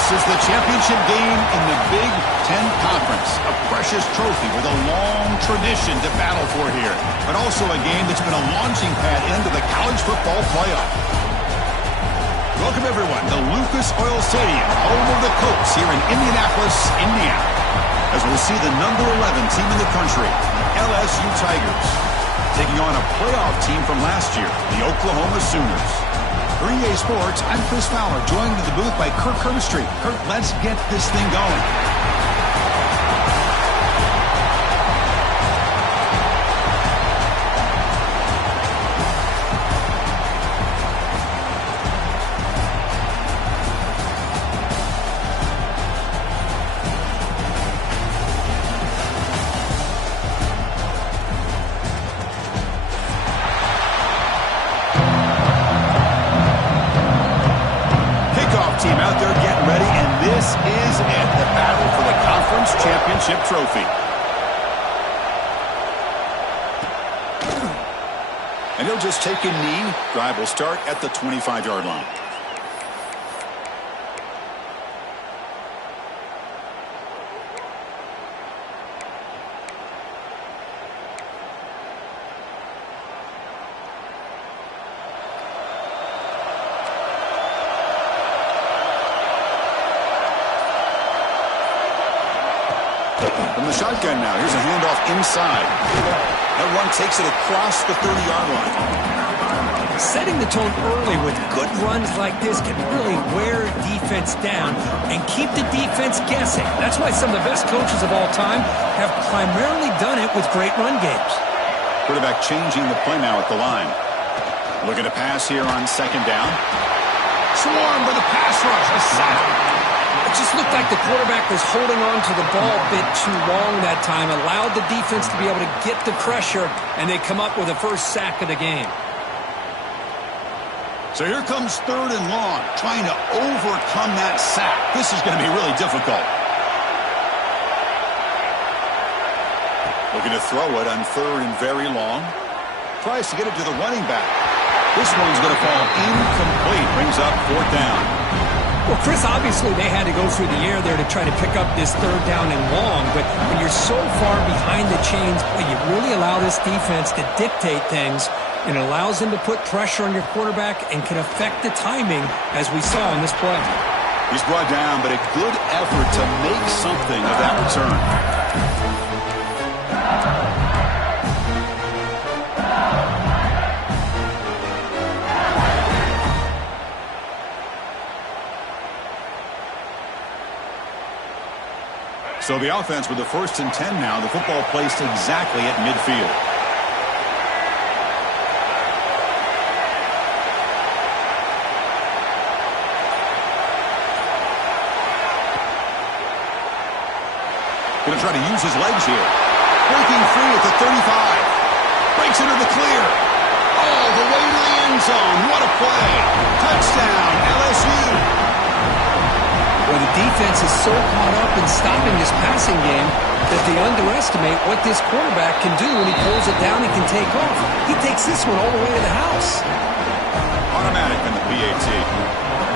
This is the championship game in the Big Ten Conference. A precious trophy with a long tradition to battle for here, but also a game that's been a launching pad into the college football playoff. Welcome, everyone, to Lucas Oil Stadium, home of the Colts here in Indianapolis, Indiana, as we'll see the number 11 team in the country, the LSU Tigers, taking on a playoff team from last year, the Oklahoma Sooners. For EA Sports, I'm Chris Fowler, joined in the booth by Kirk Herbstreit. Kirk, let's get this thing going. Team out there getting ready, and this is it, the battle for the conference championship trophy. And he'll just take a knee. Drive will start at the 25-yard line. From the shotgun now, here's a handoff inside. That run takes it across the 30-yard line. Setting the tone early with good runs like this can really wear defense down and keep the defense guessing. That's why some of the best coaches of all time have primarily done it with great run games. Quarterback changing the play now at the line. Looking to pass here on second down. Swarmed with a pass rush, a sack. It just looked like the quarterback was holding on to the ball a bit too long that time, allowed the defense to be able to get the pressure, and they come up with the first sack of the game. So here comes third and long, trying to overcome that sack. This is going to be really difficult. Looking to throw it on third and very long. Tries to get it to the running back. This one's going to fall incomplete. Brings up fourth down. Well, Chris, obviously they had to go through the air there to try to pick up this third down and long, but when you're so far behind the chains, well, you really allow this defense to dictate things, and it allows them to put pressure on your quarterback and can affect the timing, as we saw in this play. He's brought down, but a good effort to make something of that return. So the offense with the 1st and 10 now. The football placed exactly at midfield. Going to try to use his legs here. Breaking free at the 35. Breaks into the clear. All the way to the end zone. What a play. Touchdown, LSU. Well, the defense is so caught up in stopping this passing game that they underestimate what this quarterback can do when he pulls it down and can take off. He takes this one all the way to the house. Automatic in the PAT.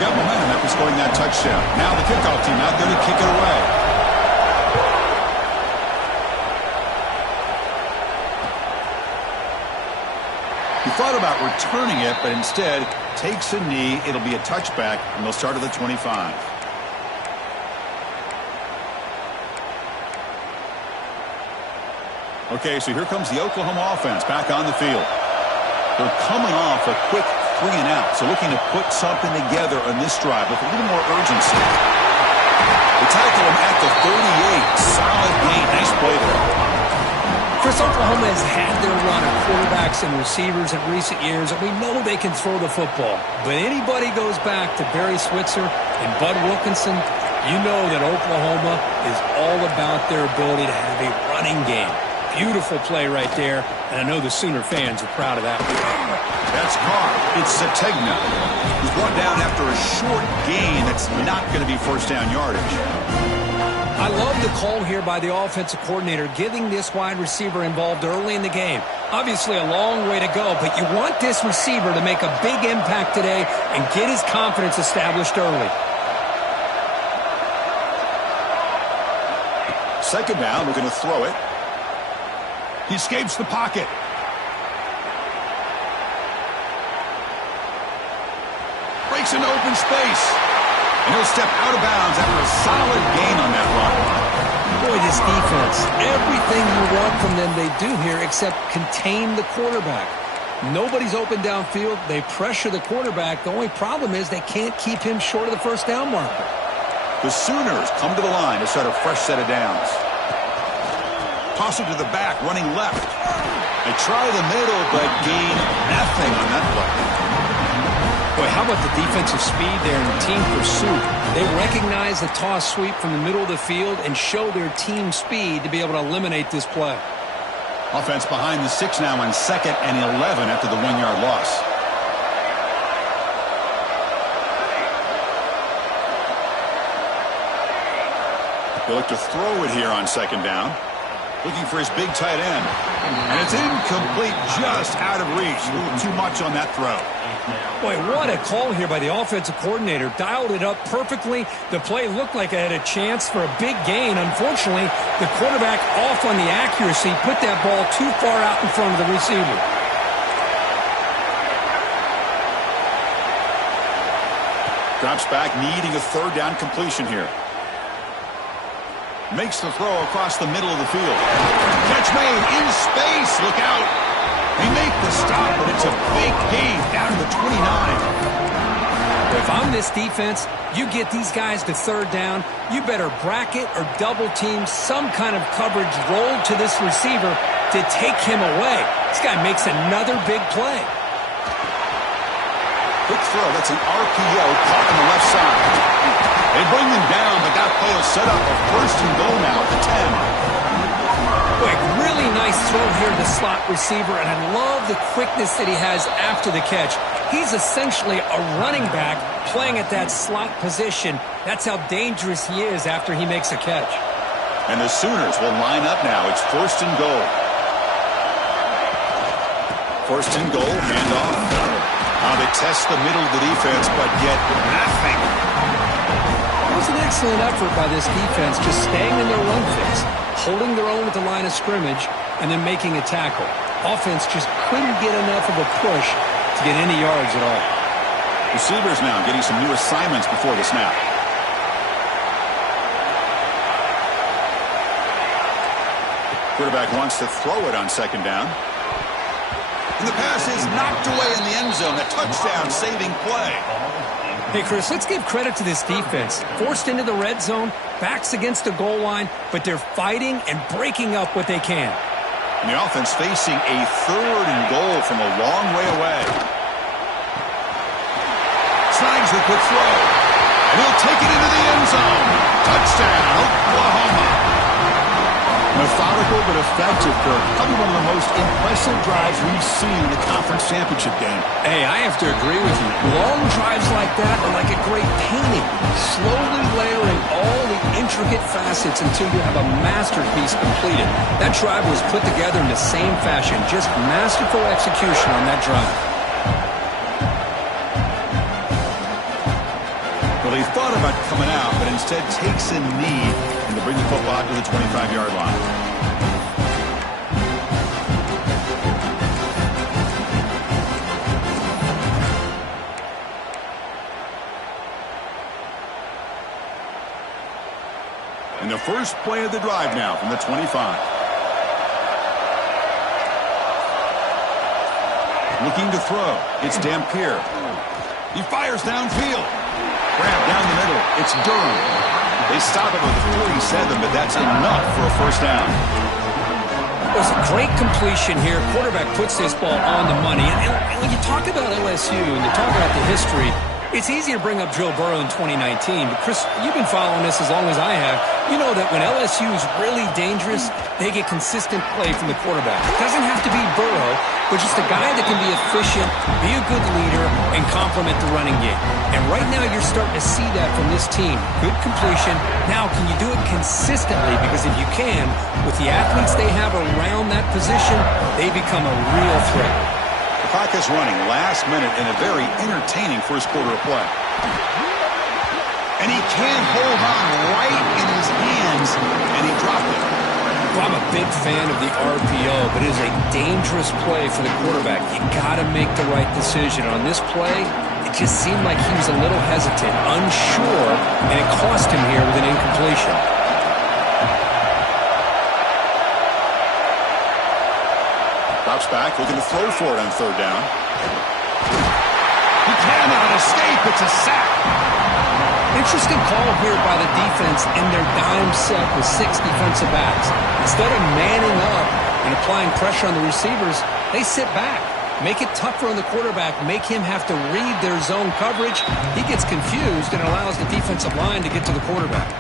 Got momentum after scoring that touchdown. Now the kickoff team out there to kick it away. He thought about returning it, but instead takes a knee. It'll be a touchback, and they'll start at the 25. Okay, so here comes the Oklahoma offense back on the field. They're coming off a quick 3 and out, so looking to put something together on this drive with a little more urgency. They tackle him at the 38. Solid gain. Nice play there. Chris, Oklahoma has had their run of quarterbacks and receivers in recent years, and we know they can throw the football. But anybody goes back to Barry Switzer and Bud Wilkinson, you know that Oklahoma is all about their ability to have a running game. Beautiful play right there, and I know the Sooner fans are proud of that. That's Carr. It's Sategna, who's brought down after a short gain that's not going to be first down yardage. I love the call here by the offensive coordinator, getting this wide receiver involved early in the game. Obviously a long way to go, but you want this receiver to make a big impact today and get his confidence established early. Second down, we're going to throw it. He escapes the pocket. Breaks into open space. And he'll step out of bounds after a solid gain on that run. Boy, this defense, everything you want from them they do here except contain the quarterback. Nobody's open downfield. They pressure the quarterback. The only problem is they can't keep him short of the first down marker. The Sooners come to the line to start a fresh set of downs. Toss it to the back, running left. They try the middle, but gain nothing on that play. Boy, how about the defensive speed there in the team pursuit? They recognize the toss sweep from the middle of the field and show their team speed to be able to eliminate this play. Offense behind the 6 now on 2nd and 11 after the 1-yard loss. They look to throw it here on 2nd down. Looking for his big tight end. And it's incomplete, just out of reach. A little too much on that throw. Boy, what a call here by the offensive coordinator. Dialed it up perfectly. The play looked like it had a chance for a big gain. Unfortunately, the quarterback off on the accuracy put that ball too far out in front of the receiver. Drops back, needing a 3rd down completion here. Makes the throw across the middle of the field. Catch made in space. Look out. They make the stop, but it's a big gain down to the 29. If I'm this defense, you get these guys to 3rd down, you better bracket or double team some kind of coverage roll to this receiver to take him away. This guy makes another big play. Quick throw. That's an RPO caught on the left side. They bring them down, but that play will set up a 1st and goal now at the 10. Quick, really nice throw here to the slot receiver, and I love the quickness that he has after the catch. He's essentially a running back playing at that slot position. That's how dangerous he is after he makes a catch. And the Sooners will line up now. It's 1st and goal. 1st and goal, handoff. Now they test the middle of the defense, but get nothing. It was an excellent effort by this defense, just staying in their run phase, holding their own at the line of scrimmage, and then making a tackle. Offense just couldn't get enough of a push to get any yards at all. Receivers now getting some new assignments before the snap. Quarterback wants to throw it on 2nd down. And the pass is knocked away in the end zone. A touchdown-saving play. Hey, Chris, let's give credit to this defense. Forced into the red zone, backs against the goal line, but they're fighting and breaking up what they can. And the offense facing a 3rd and goal from a long way away. Snags the quick throw. And he'll take it into the end zone. Touchdown, Oklahoma. Methodical but effective, Kirk. Probably one of the most impressive drives we've seen in the conference championship game. Hey, I have to agree with you. Long drives like that are like a great painting. Slowly layering all the intricate facets until you have a masterpiece completed. That drive was put together in the same fashion. Just masterful execution on that drive. Well, he thought about coming out, but instead takes a knee and to bring the football out to the 25-yard line. And the first play of the drive now from the 25. Looking to throw. It's Dampier. He fires downfield. Grab down the middle. It's Durham. They stop it with 47, but that's enough for a 1st down. It was a great completion here. Quarterback puts this ball on the money. And when you talk about LSU and you talk about the history, it's easy to bring up Joe Burrow in 2019. But, Chris, you've been following this as long as I have. You know that when LSU is really dangerous, they get consistent play from the quarterback. It doesn't have to be Burrow, but just a guy that can be efficient, be a good leader, and complement the running game. And right now you're starting to see that from this team. Good completion. Now, can you do it consistently? Because if you can, with the athletes they have around that position, they become a real threat. The clock is running last minute in a very entertaining first quarter of play. And he can hold on right in his hand legs, and he dropped it. Well, I'm a big fan of the RPO, but it is a dangerous play for the quarterback. You got to make the right decision. On this play, it just seemed like he was a little hesitant, unsure, and it cost him here with an incompletion. Drops back, looking to throw for it on third down. He cannot escape. It's a sack. Interesting call here by the defense in their dime set with 6 defensive backs. Instead of manning up and applying pressure on the receivers, they sit back. Make it tougher on the quarterback. Make him have to read their zone coverage. He gets confused and allows the defensive line to get to the quarterback.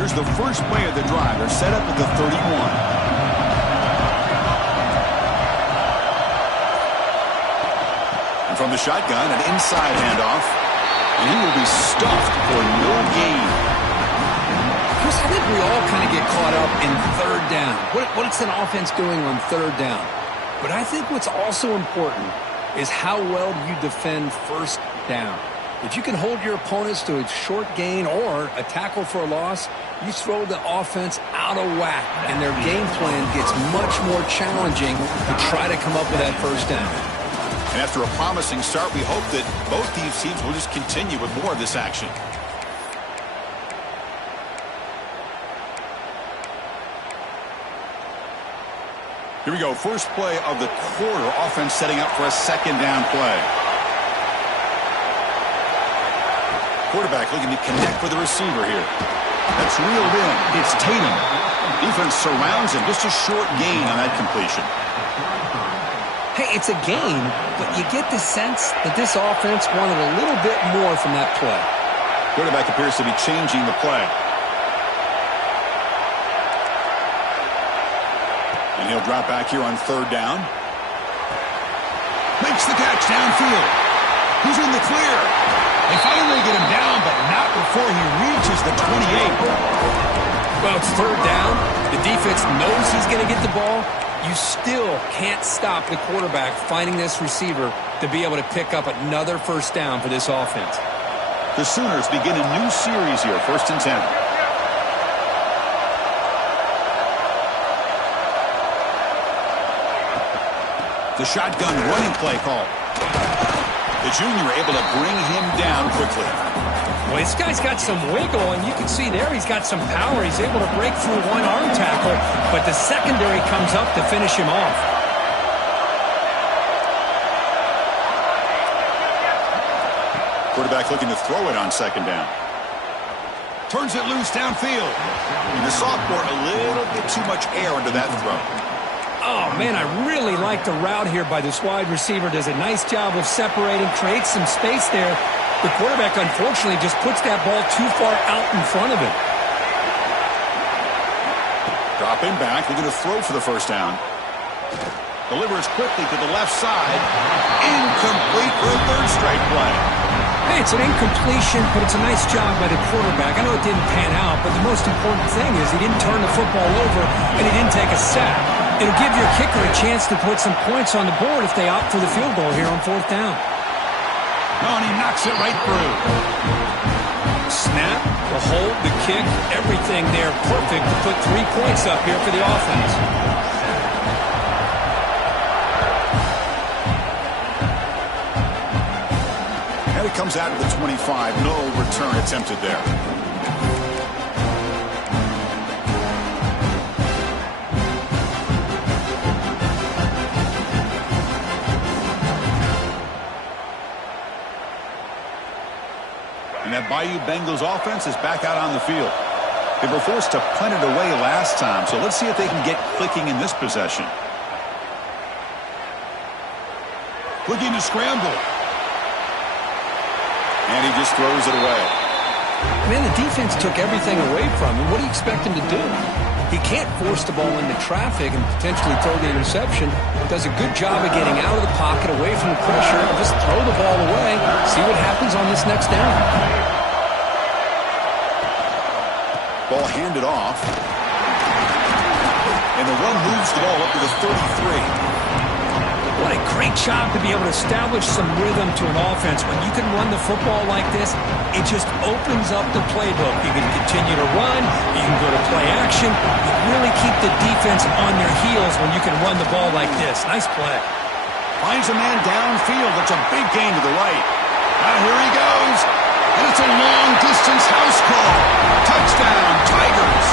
Here's the first play of the drive. They're set up at the 31. From the shotgun, an inside handoff, and he will be stuffed for no gain. Chris, I think we all kind of get caught up in third down. What's an offense doing on third down? But I think what's also important is how well you defend first down. If you can hold your opponents to a short gain or a tackle for a loss, you throw the offense out of whack, and their game plan gets much more challenging to try to come up with that first down. And after a promising start, we hope that both these teams will just continue with more of this action. Here we go. First play of the quarter. Offense setting up for a second down play. Quarterback looking to connect with the receiver here. That's reeled in. It's Tatum. Defense surrounds him. Just a short gain on that completion. Hey, it's a gain, but you get the sense that this offense wanted a little bit more from that play. Quarterback appears to be changing the play. And he'll drop back here on third down. Makes the catch downfield. He's in the clear. They finally get him down, but not before he reaches the 28. Well, it's third down. The defense knows he's going to get the ball. You still can't stop the quarterback finding this receiver to be able to pick up another first down for this offense. The Sooners begin a new series here, 1st and 10. The shotgun running play call. The junior able to bring him down quickly. Well, this guy's got some wiggle, and you can see there he's got some power. He's able to break through one arm tackle, but the secondary comes up to finish him off. Quarterback looking to throw it on second down. Turns it loose downfield. And the sophomore a little bit too much air into that throw. Oh, man, I really like the route here by this wide receiver. Does a nice job of separating, creates some space there. The quarterback, unfortunately, just puts that ball too far out in front of him. Dropping back, looking to throw for the first down. Delivers quickly to the left side. Incomplete for a third straight play. Hey, it's an incompletion, but it's a nice job by the quarterback. I know it didn't pan out, but the most important thing is he didn't turn the football over and he didn't take a sack. It'll give your kicker a chance to put some points on the board if they opt for the field goal here on fourth down. Oh, and he knocks it right through. Snap, the hold, the kick, everything there perfect to put 3 points up here for the offense. And it comes out of the 25. No return attempted there. That Bayou Bengals offense is back out on the field. They were forced to punt it away last time, so let's see if they can get clicking in this possession. Looking to scramble. And he just throws it away. Man, the defense took everything away from him. What do you expect him to do? He can't force the ball into traffic and potentially throw the interception. Does a good job of getting out of the pocket, away from the pressure, and just throw the ball away. See what happens on this next down. Ball handed off. And the run moves the ball up to the 33. What a great Great job to be able to establish some rhythm to an offense. When you can run the football like this, it just opens up the playbook. You can continue to run. You can go to play action. You really keep the defense on their heels when you can run the ball like this. Nice play. Finds a man downfield. That's a big gain to the right. Now here he goes. And it's a long-distance house call. Touchdown, Tigers.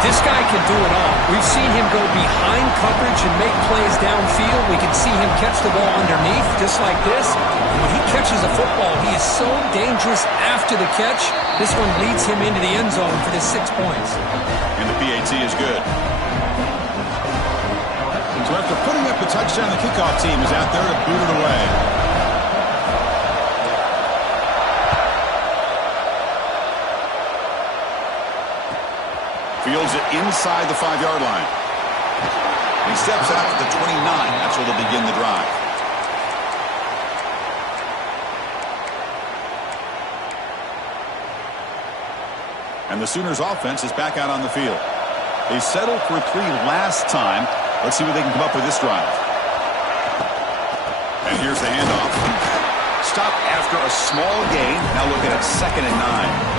This guy can do it all. We've seen him go behind coverage and make plays downfield. We can see him catch the ball underneath, just like this. And when he catches a football, he is so dangerous after the catch. This one leads him into the end zone for the 6 points. And the PAT is good. So after putting up the touchdown, the kickoff team is out there to boot it away. Fields it inside the 5-yard line. He steps out to the 29. That's where they'll begin the drive. And the Sooners offense is back out on the field. They settled for 3 last time. Let's see what they can come up with this drive. And here's the handoff. Stop after a small gain. Now looking at 2nd and 9.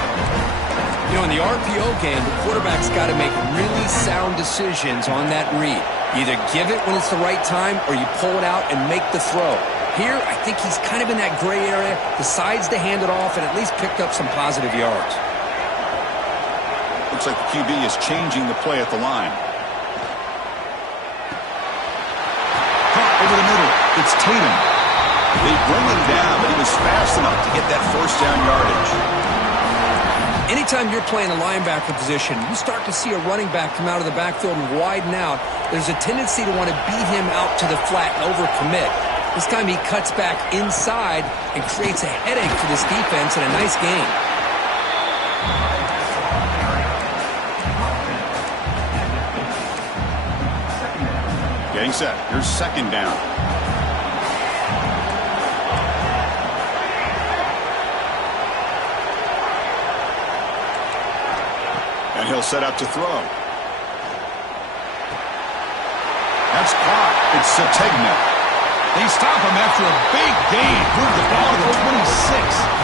You know, in the RPO game, the quarterback's got to make really sound decisions on that read. You either give it when it's the right time or you pull it out and make the throw. Here, I think he's kind of in that gray area, decides to hand it off and at least picked up some positive yards. Looks like the QB is changing the play at the line. Over the middle, it's Tatum. They bring him down, but he was fast enough to get that 1st down yardage. Anytime you're playing a linebacker position, you start to see a running back come out of the backfield and widen out. There's a tendency to want to beat him out to the flat and overcommit. This time he cuts back inside and creates a headache for this defense and a nice gain. Getting set. Here's 2nd down. And he'll set up to throw. That's caught. It's Sategna. They stop him after a big gain. Move the ball to the 26.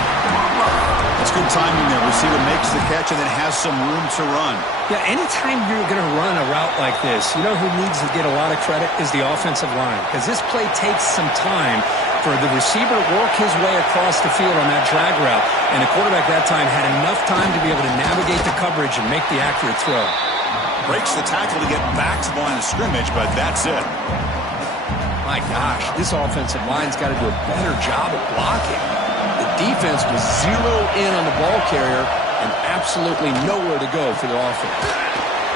That's good timing there. Receiver makes the catch and then has some room to run. Yeah, anytime you're going to run a route like this, you know who needs to get a lot of credit is the offensive line. Because this play takes some time for the receiver to work his way across the field on that drag route. And the quarterback that time had enough time to be able to navigate the coverage and make the accurate throw. Breaks the tackle to get back to the line of scrimmage, but that's it. My gosh, this offensive line's got to do a better job of blocking. The defense was zeroed in on the ball carrier and absolutely nowhere to go for the offense.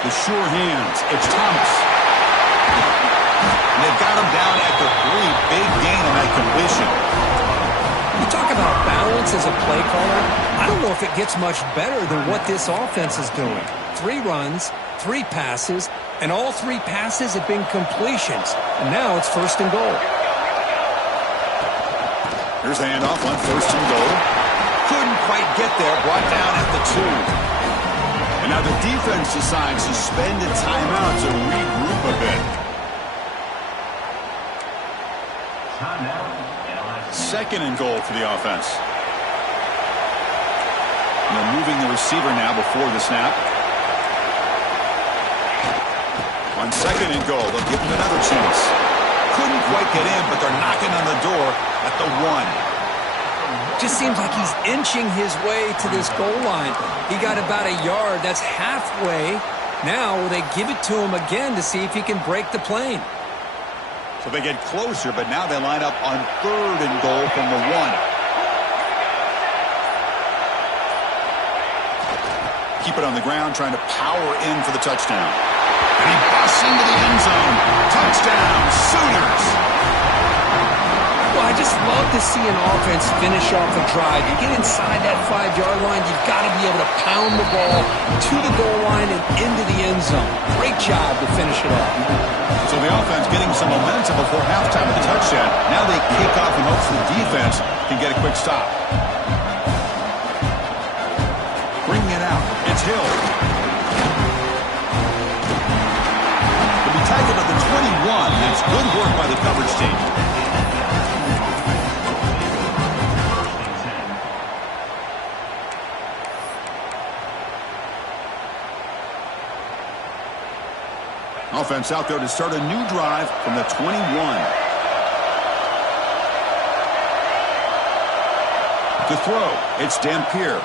The sure hands. It's Thomas. And they've got him down at the 3. Big gain on that completion. You talk about balance as a play caller. I don't know if it gets much better than what this offense is doing. 3 runs, 3 passes, and all 3 passes have been completions. And now it's 1st and goal. Here's the handoff on 1st and goal. Couldn't quite get there. Brought down at the 2. And now the defense decides to spend a timeout to regroup a bit. 2nd and goal for the offense. And they're moving the receiver now before the snap. On 2nd and goal, they'll give him another chance. Couldn't quite get in, but they're knocking on the door at the 1. Just seems like he's inching his way to this goal line. He got about a yard. That's halfway. Now will they give it to him again to see if he can break the plane? So they get closer, but now they line up on 3rd and goal from the 1. Keep it on the ground, trying to power in for the touchdown. And he busts into the end zone. Touchdown, Sooners! Well, I just love to see an offense finish off a drive. You get inside that 5-yard line, you've got to be able to pound the ball to the goal line and into the end zone. Great job to finish it off. So the offense getting some momentum before halftime with the touchdown. Now they kick off in hopes the defense can get a quick stop. Bringing it out. It's Hill. He'll be tackled at the 21. That's good work by the coverage team. Offense out there to start a new drive from the 21. To throw, it's Dampier.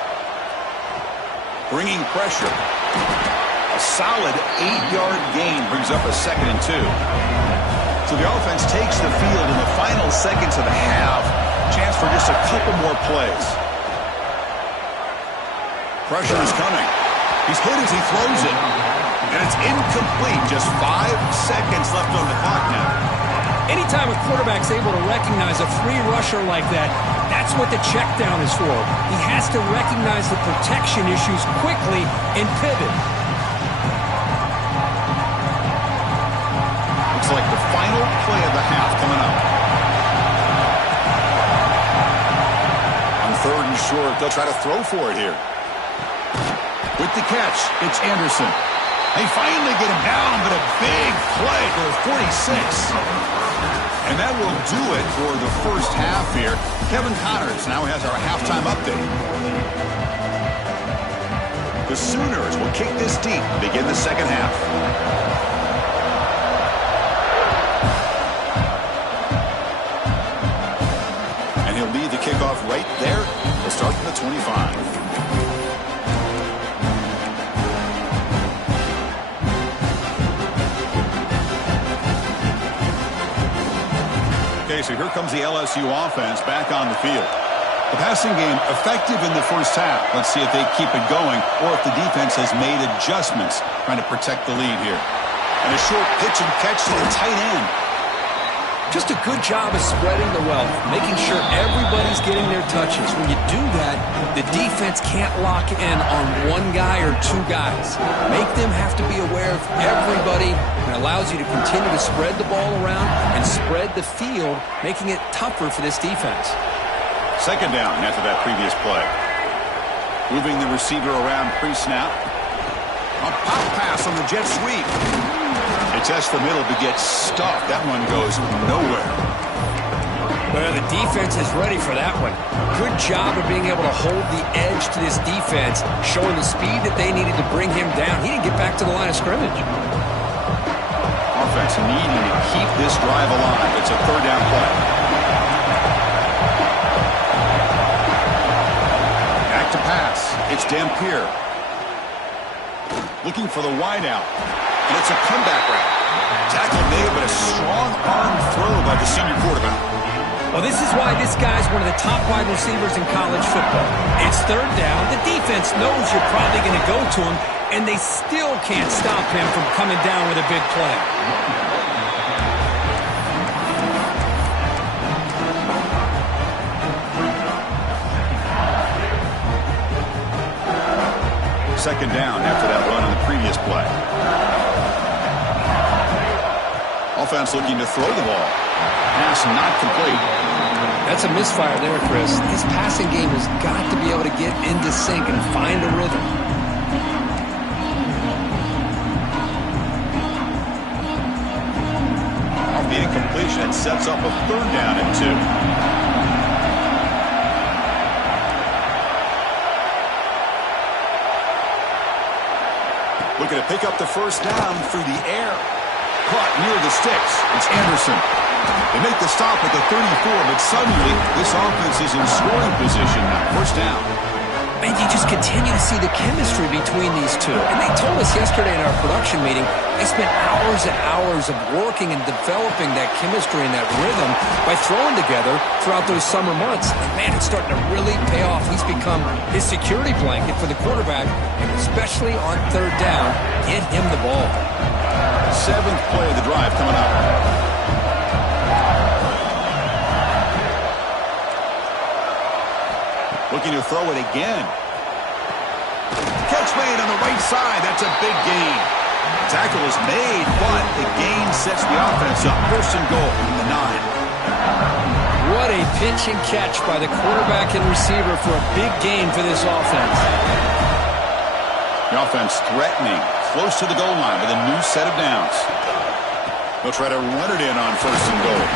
Bringing pressure. A solid 8-yard gain brings up a 2nd and 2. So the offense takes the field in the final seconds of the half. Chance for just a couple more plays. Pressure is coming. He's hit as he throws it. And it's incomplete. Just 5 seconds left on the clock now. Anytime a quarterback's able to recognize a free rusher like that, that's what the check down is for. He has to recognize the protection issues quickly and pivot. Looks like the final play of the half coming up. On 3rd and short, they'll try to throw for it here. With the catch, it's Anderson. They finally get him down, but a big play for 46. And that will do it for the first half here. Kevin Connors now has our halftime update. The Sooners will kick this deep and begin the second half. And he'll lead the kickoff right there. We'll start from the 25. Okay, so here comes the LSU offense back on the field. The passing game effective in the first half. Let's see if they keep it going or if the defense has made adjustments trying to protect the lead here. And a short pitch and catch to the tight end. Just a good job of spreading the wealth, making sure everybody's getting their touches. When you do that, the defense can't lock in on one guy or two guys. Make them have to be aware of everybody, and allows you to continue to spread the ball around and spread the field, making it tougher for this defense. 2nd down after that previous play. Moving the receiver around pre-snap. A pop pass on the jet sweep. It tests the middle but gets stuffed. That one goes nowhere. Well, the defense is ready for that one. Good job of being able to hold the edge to this defense, showing the speed that they needed to bring him down. He didn't get back to the line of scrimmage. Offense needing to keep this drive alive. It's a 3rd down play. Back to pass. It's Dampier. Looking for the wideout. And it's a comeback route. Tackle made, but a strong arm throw by the senior quarterback. Well, this is why this guy's one of the top wide receivers in college football. It's 3rd down. The defense knows you're probably going to go to him, and they still can't stop him from coming down with a big play. Second down after that run on the previous play. Offense looking to throw the ball. Pass not complete. That's a misfire there, Chris. His passing game has got to be able to get into sync and find a rhythm. Off the incompletion, it sets up a 3rd down and 2. Looking to pick up the first down through the air. Caught near the sticks. It's Anderson. They make the stop at the 34, but suddenly this offense is in scoring position now. First down. And you just continue to see the chemistry between these two. And they told us yesterday in our production meeting, they spent hours and hours of working and developing that chemistry and that rhythm by throwing together throughout those summer months. And man, it's starting to really pay off. He's become his security blanket for the quarterback, and especially on 3rd down, get him the ball. 7th play of the drive coming up. Looking to throw it again. Catch made on the right side. That's a big gain. Tackle is made, but the gain sets the offense up. 1st and goal from the 9. What a pitch and catch by the quarterback and receiver for a big gain for this offense. The offense threatening, close to the goal line with a new set of downs. They'll try to run it in on 1st and goal.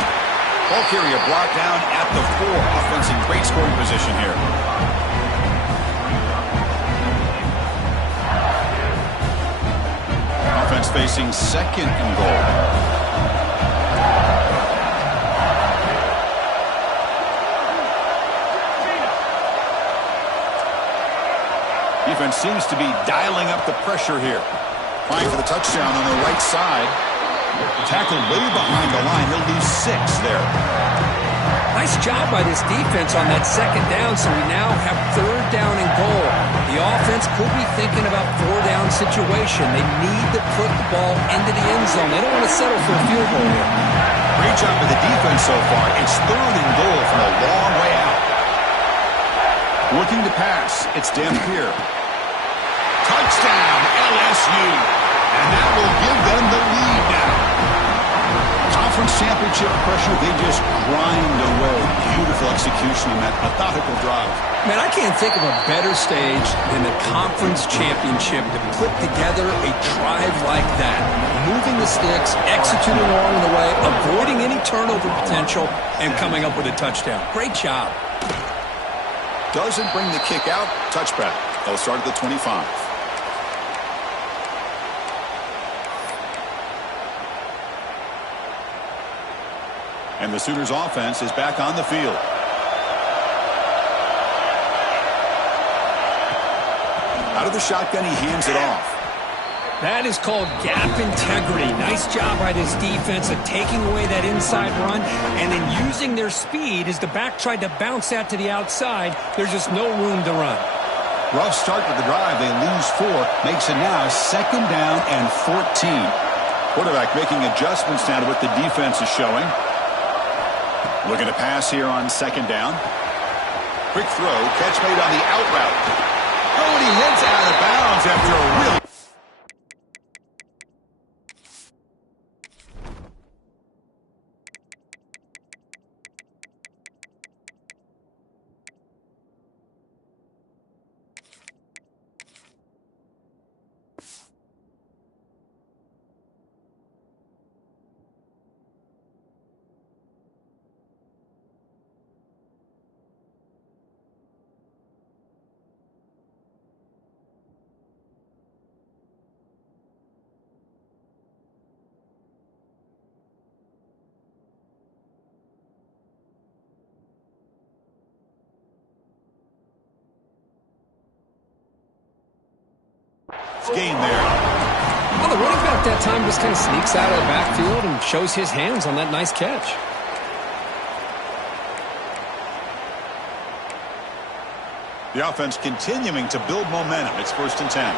Ball carrier brought down at the 4. Offense in great scoring position here. Offense facing second and goal. Defense seems to be dialing up the pressure here. Trying for the touchdown on the right side. Tackled way behind the line. He'll lose 6 there. Nice job by this defense on that second down, so we now have third down and goal. The offense could be thinking about 4-down situation. They need to put the ball into the end zone. They don't want to settle for a field goal here. Great job by the defense so far. It's third and goal from a long way out. Looking to pass. It's Dampier. Touchdown, LSU. And that will give them the lead now. Conference championship pressure, they just grind away. Beautiful execution on that methodical drive. Man, I can't think of a better stage than the conference championship to put together a drive like that. Moving the sticks, executing along the way, avoiding any turnover potential, and coming up with a touchdown. Great job. Doesn't bring the kick out. Touchback. They'll start at the 25. And the Sooners offense is back on the field. Out of the shotgun, he hands it off. That is called gap integrity. Nice job by this defense of taking away that inside run and then using their speed as the back tried to bounce that to the outside. There's just no room to run. Rough start to the drive. They lose 4. Makes it now second down and 14. Quarterback making adjustments now to what the defense is showing. Looking to pass here on second down. Quick throw. Catch made on the out route. Oh, and he heads out of bounds after a really... Gain there. Well, the running back that time just kind of sneaks out of the backfield and shows his hands on that nice catch. The offense continuing to build momentum. It's 1st and 10.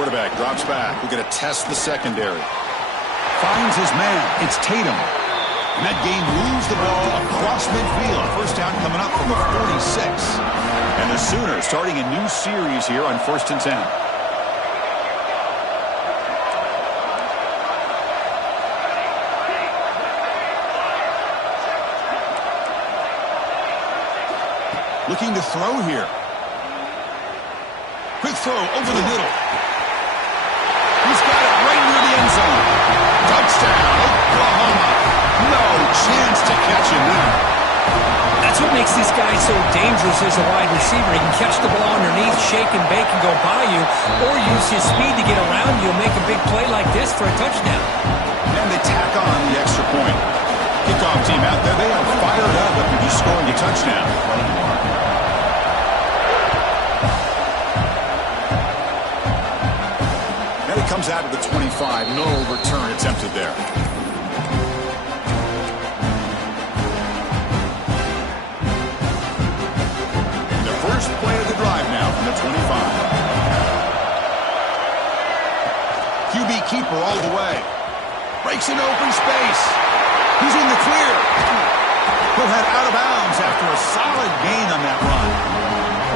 Quarterback drops back. We're going to test the secondary. Finds his man. It's Tatum. And that game moves the ball across midfield. First down coming up from the 46. And the Sooners starting a new series here on 1st and 10. Looking to throw here. Quick throw over the middle. He's got it right near the end zone. Touchdown, Oklahoma. No chance to catch him there. That's what makes this guy so dangerous as a wide receiver. He can catch the ball underneath, shake and bake and go by you, or use his speed to get around you and make a big play like this for a touchdown. And they tack on the extra point. Kickoff team out there. They are fired up after just scoring a touchdown. And it comes out of the 25. No return attempted there. First play of the drive now from the 25. QB keeper all the way. Breaks into open space. He's in the clear. He'll head out of bounds after a solid gain on that run.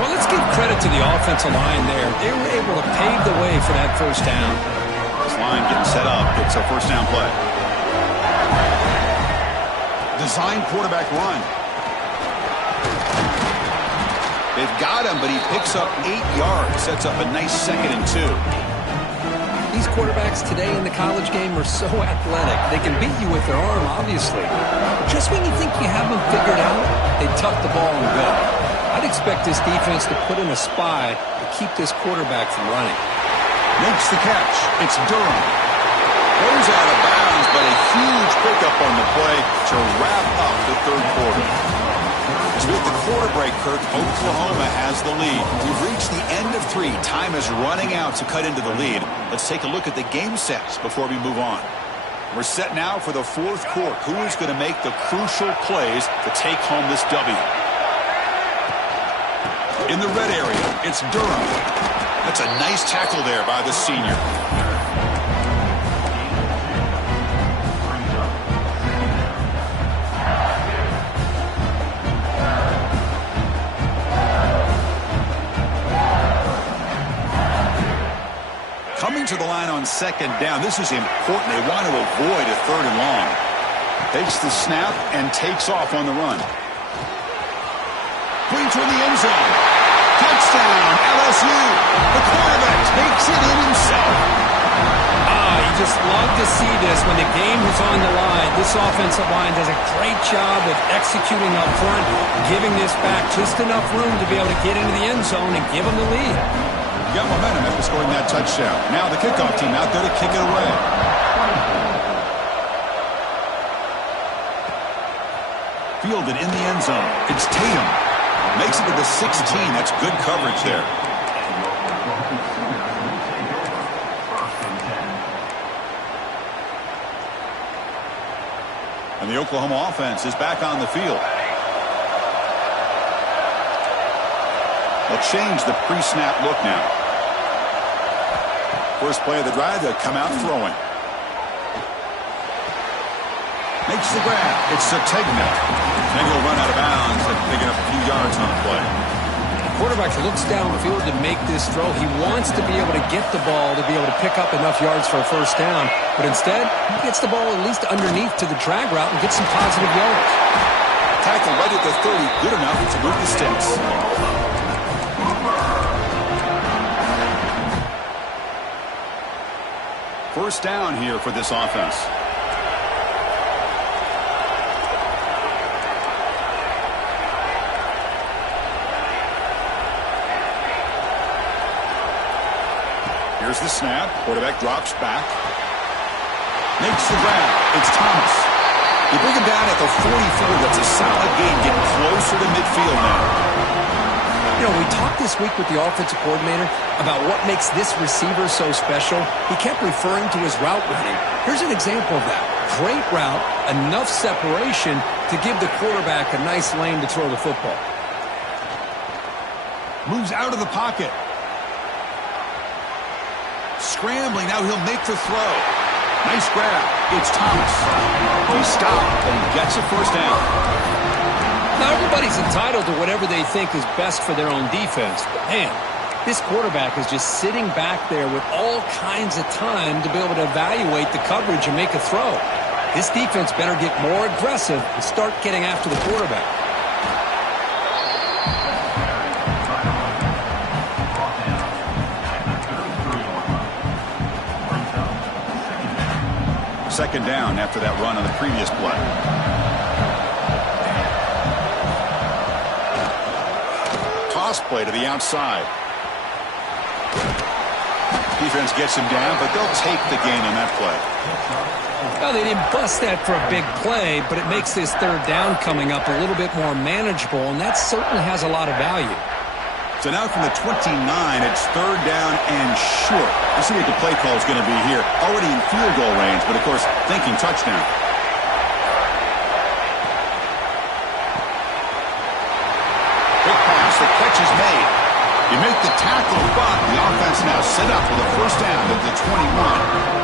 Well, let's give credit to the offensive line there. They were able to pave the way for that first down. This line getting set up. It's a first down play. Design quarterback run. They've got him, but he picks up 8 yards. Sets up a nice 2nd and 2. These quarterbacks today in the college game are so athletic. They can beat you with their arm, obviously. But just when you think you have them figured out, they tuck the ball and go. I'd expect this defense to put in a spy to keep this quarterback from running. Makes the catch. It's Durham. Goes out of bounds, but a huge pickup on the play to wrap up the third quarter. As we hit the quarter break, Kirk, Oklahoma has the lead. We've reached the end of 3. Time is running out to cut into the lead. Let's take a look at the game sets before we move on. We're set now for the fourth quarter. Who is going to make the crucial plays to take home this W? In the red area, it's Durham. That's a nice tackle there by the senior. Coming to the line on second down. This is important. They want to avoid a third and long. Takes the snap and takes off on the run. Putting toward the end zone. Touchdown, LSU. The quarterback takes it in himself. You just love to see this when the game is on the line. This offensive line does a great job of executing up front, giving this back just enough room to be able to get into the end zone and give them the lead. Got momentum after scoring that touchdown. Now the kickoff team out there to kick it away. Fielded in the end zone. It's Tatum. Makes it to the 16. That's good coverage there. And the Oklahoma offense is back on the field. They'll change the pre-snap look now. First play of the drive, they'll come out throwing. Makes the grab. It's Sategna. Then he'll run out of bounds and picking up a few yards on the play. The quarterback looks downfield to make this throw. He wants to be able to get the ball to be able to pick up enough yards for a first down. But instead, he gets the ball at least underneath to the drag route and gets some positive yards. Tackle right at the 30. Good enough to move the sticks. First down here for this offense. Here's the snap. Quarterback drops back. Makes the grab. It's Thomas. You bring him down at the 44. That's a solid gain. Getting closer to midfield now. You know, we talked this week with the offensive coordinator about what makes this receiver so special. He kept referring to his route running. Here's an example of that. Great route, enough separation to give the quarterback a nice lane to throw the football. Moves out of the pocket. Scrambling. Now he'll make the throw. Nice grab. It's Thomas. He stopped and gets a first down. Now, everybody's entitled to whatever they think is best for their own defense. But, man, this quarterback is just sitting back there with all kinds of time to be able to evaluate the coverage and make a throw. This defense better get more aggressive and start getting after the quarterback. Second down after that run on the previous play. Toss play to the outside. Defense gets him down, but they'll take the gain on that play. Well, they didn't bust that for a big play, but it makes this third down coming up a little bit more manageable, and that certainly has a lot of value. So now from the 29, it's third down and short. Let's see what the play call is going to be here. Already in field goal range, but of course, thinking touchdown. Quick pass, the catch is made. You make the tackle, but the offense now set up with a first down at the 21.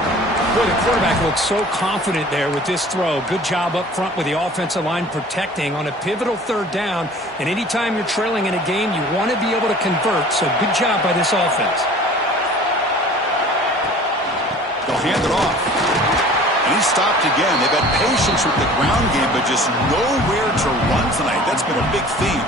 Boy, the quarterback looks so confident there with this throw. Good job up front with the offensive line protecting on a pivotal third down. And anytime you're trailing in a game, you want to be able to convert. So good job by this offense. They'll hand it off. And he stopped again. They've had patience with the ground game, but just nowhere to run tonight. That's been a big theme.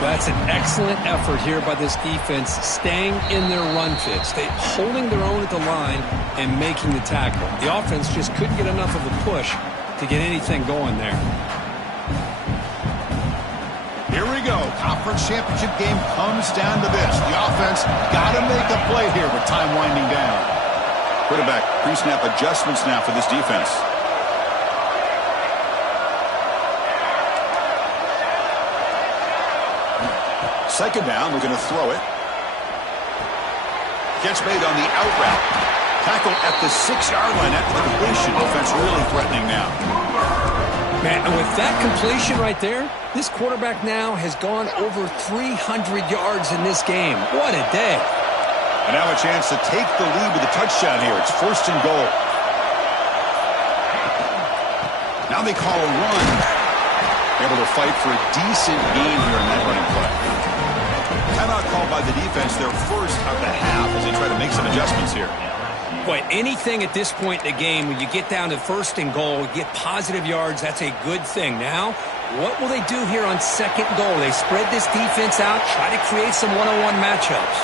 That's an excellent effort here by this defense, staying in their run fits. They holding their own at the line and making the tackle. The offense just couldn't get enough of a push to get anything going there. Here we go. Conference championship game comes down to this. The offense got to make a play here with time winding down. Quarterback pre-snap adjustments now for this defense. Second down, we're going to throw it. Gets made on the out route. Tackle at the 6-yard line after the completion. Offense really threatening now. Man, and with that completion right there, this quarterback now has gone over 300 yards in this game. What a day. And now a chance to take the lead with a touchdown here. It's 1st and goal. Now they call a run. Able to fight for a decent gain here in that running play. Timeout called by the defense, their first of the half as they try to make some adjustments here. Boy, anything at this point in the game, when you get down to 1st and goal, get positive yards, that's a good thing. Now, what will they do here on 2nd and goal? They spread this defense out, try to create some one-on-one matchups.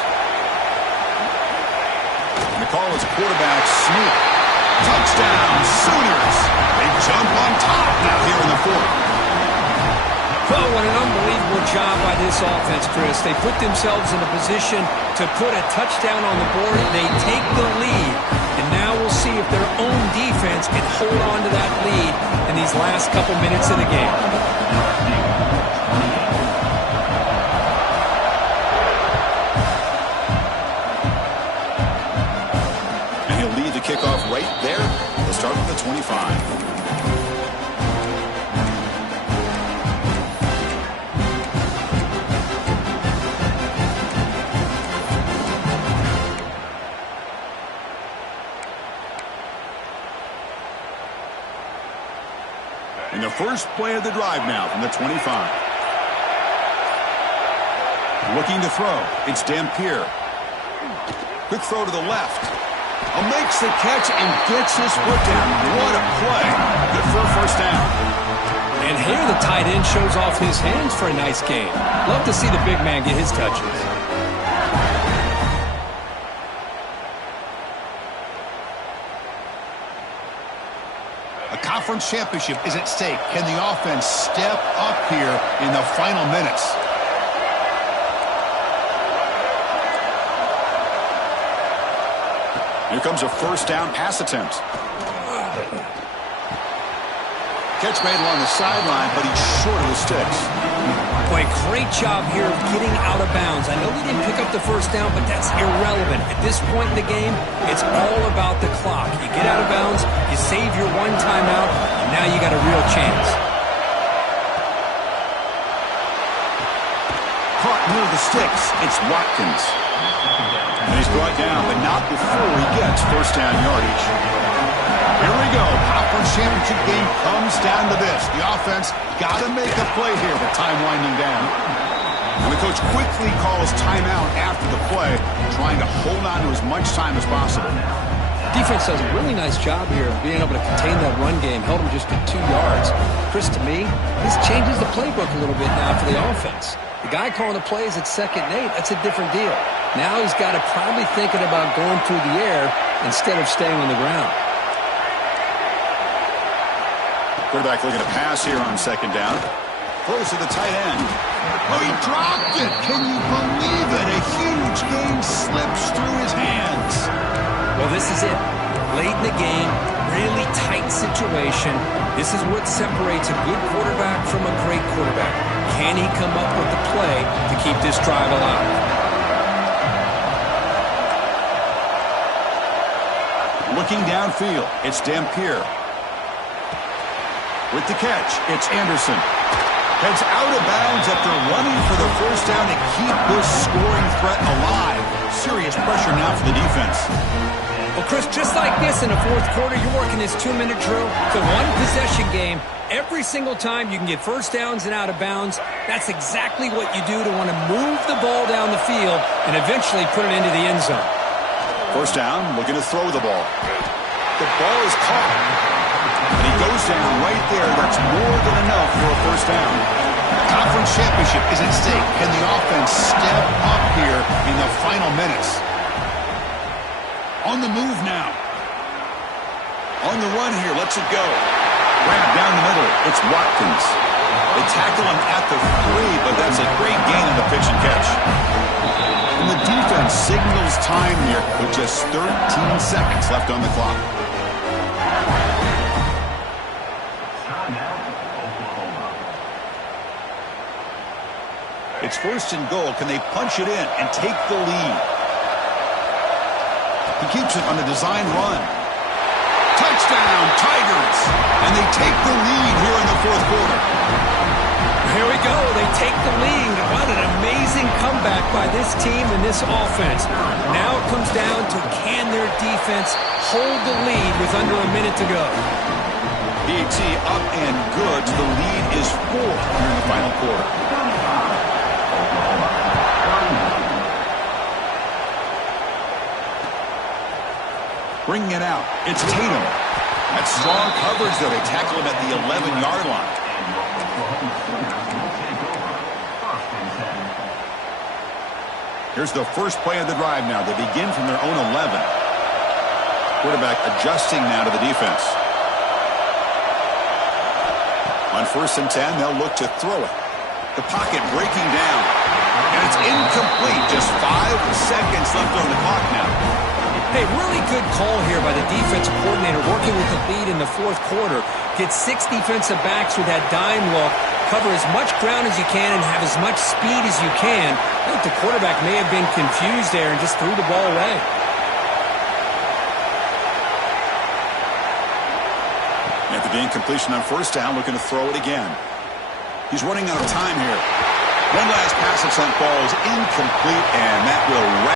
And the call is quarterback sneak. Touchdown, Sooners. They jump on top now here in the 4th. Oh, what an unbelievable job by this offense, Chris. They put themselves in a position to put a touchdown on the board. They take the lead, and now we'll see if their own defense can hold on to that lead in these last couple minutes of the game. And he'll lead the kickoff right there. They'll start with the 25. In the first play of the drive now from the 25. Looking to throw. It's Dampier. Quick throw to the left. Makes the catch and gets his foot down. What a play. Good for a 1st down. And here the tight end shows off his hands for a nice game. Love to see the big man get his touches. Conference championship is at stake. Can the offense step up here in the final minutes? Here comes a 1st down pass attempt. Catch made along the sideline, but he's short of the sticks. Boy, great job here of getting out of bounds. I know they didn't pick up the 1st down, but that's irrelevant. At this point in the game, it's all about the clock. You get out of bounds, you save your one timeout, and now you got a real chance. Caught near the sticks. It's Watkins. And he's brought down, but not before he gets 1st down yardage. Here we go. Conference championship game comes down to this. The offense got to make a play here with time winding down. And the coach quickly calls timeout after the play, trying to hold on to as much time as possible. Defense does a really nice job here of being able to contain that run game. Held him just at 2 yards. Chris, to me, this changes the playbook a little bit now for the offense. The guy calling the plays at 2nd and 8, that's a different deal. Now he's got to probably thinking about going through the air instead of staying on the ground. Quarterback looking to pass here on 2nd down. Throws to the tight end. Oh, he dropped it. Can you believe it? A huge game slips through his hands. Well, this is it. Late in the game, really tight situation. This is what separates a good quarterback from a great quarterback. Can he come up with the play to keep this drive alive? Looking downfield, it's Dampier. With the catch, it's Anderson. Heads out of bounds after running for the 1st down to keep this scoring threat alive. Serious pressure now for the defense. Well, Chris, just like this in the 4th quarter, you're working this 2-minute drill. It's a one-possession game. Every single time you can get 1st downs and out of bounds, that's exactly what you do to want to move the ball down the field and eventually put it into the end zone. 1st down, looking to throw the ball. The ball is caught. And he goes down right there. That's more than enough for a 1st down. The conference championship is at stake. Can the offense step up here in the final minutes? On the move now. On the run here. Lets it go. Grab down the middle. It's Watkins. They tackle him at the 3, but that's a great gain on the pitch and catch. And the defense signals time here with just 13 seconds left on the clock. It's 1st and goal. Can they punch it in and take the lead? He keeps it on a design run. Touchdown, Tigers! And they take the lead here in the 4th quarter. Here we go. They take the lead. What an amazing comeback by this team and this offense. Now it comes down to can their defense hold the lead with under a minute to go. BT up and good. The lead is 4 here in the final quarter. Bringing it out. It's Tatum. That's strong coverage, though. They tackle him at the 11-yard line. Here's the first play of the drive now. They begin from their own 11. Quarterback adjusting now to the defense. On 1st and 10, they'll look to throw it. The pocket breaking down. And it's incomplete. Just 5 seconds left on the clock now. Hey, really good call here by the defensive coordinator working with the lead in the 4th quarter. Get 6 defensive backs with that dime look. Cover as much ground as you can and have as much speed as you can. I think the quarterback may have been confused there and just threw the ball away. After the incompletion on 1st down, looking to throw it again. He's running out of time here. One last pass at St. Paul is incomplete, and that will